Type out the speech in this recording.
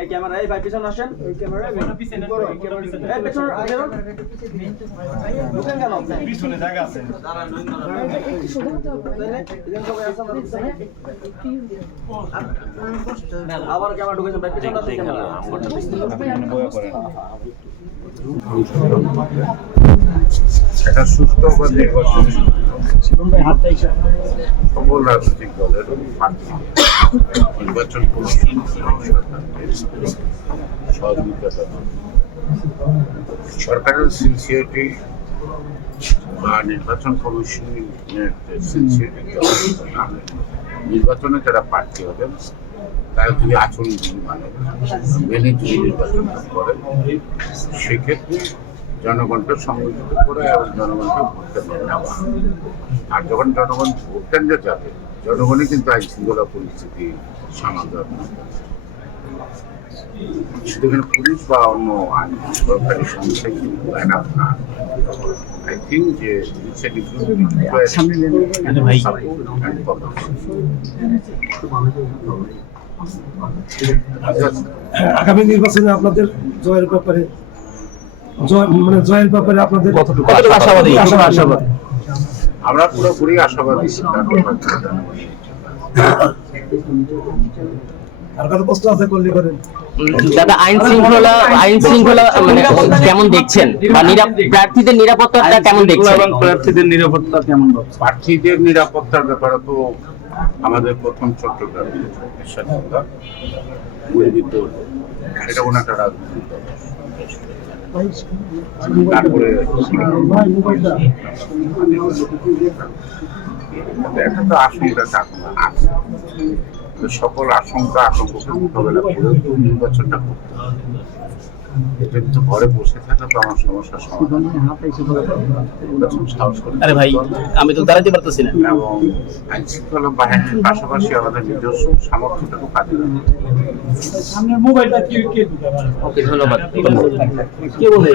এই ক্যামেরা এই ভাই পিছনে আসেন। এই ক্যামেরা এই পেছনে বেরোন। ঢুকেন কেন আপনি? পিছনে জায়গা আছে। আবার ক্যামেরা ঢুকেছেন ভাই পিছনে আসেন ক্যামেরা। সুস্থ বা নির্বাচন সকল রাজনৈতিক দলের নির্বাচন কমিশন সহযোগিতা সরকারের সিনসিয়ারিটি বা নির্বাচন কমিশনের সিনসিয়ারিটি নির্বাচনে যারা প্রার্থী হবেন তারা যদি আচরণ মানে মেনে যদি নির্বাচন করেন সেক্ষেত্রে জনগণকে সংগঠিত করে এবং জনগণকে ভোট নেওয়া। আর যখন জনগণ ভোট কেন্দ্রে যাবে জনগণই কিন্তু আইন শৃঙ্খলা পরিস্থিতি সামাল শুধু এখানে পুলিশ বা অন্য আইন সরকারি সংস্থা কিন্তু এনাফ না? আই থিঙ্ক যে আচ্ছা আগামী নির্বাচনে আপনাদের জয়ের ব্যাপারে মানে জয়ের ব্যাপারে আপনাদের আশাবাদী? আশাবাদী? আমরা পুরোপুরি আশাবাদী। দাদা আইন শৃঙ্খলা আইন শৃঙ্খলা মানে কেমন দেখছেন? বা প্রার্থীদের নিরাপত্তাটা কেমন দেখছেন? প্রার্থীদের নিরাপত্তা কেমন প্রার্থীদের নিরাপত্তার ব্যাপারে তো আমাদের প্রথম চট্টগ্রাম পরিচিত এটা কোনো একটা রাজনৈতিক তারপরে একটা তো আসুন সকল আশঙ্কা আতঙ্ককে মোকাবেলা করে তো নির্বাচনটা করতে হবে। ঘরে বসে থাকা তো আমার সমস্যার সমাধান। আরে ভাই আমি তো দাঁড়াতে পারতেছি না। এবং আইন শৃঙ্খলা বাহিনীর পাশাপাশি আমাদের নিজস্ব সামর্থ্যটাকে কাজে ওকে ধন্যবাদ। কে বলে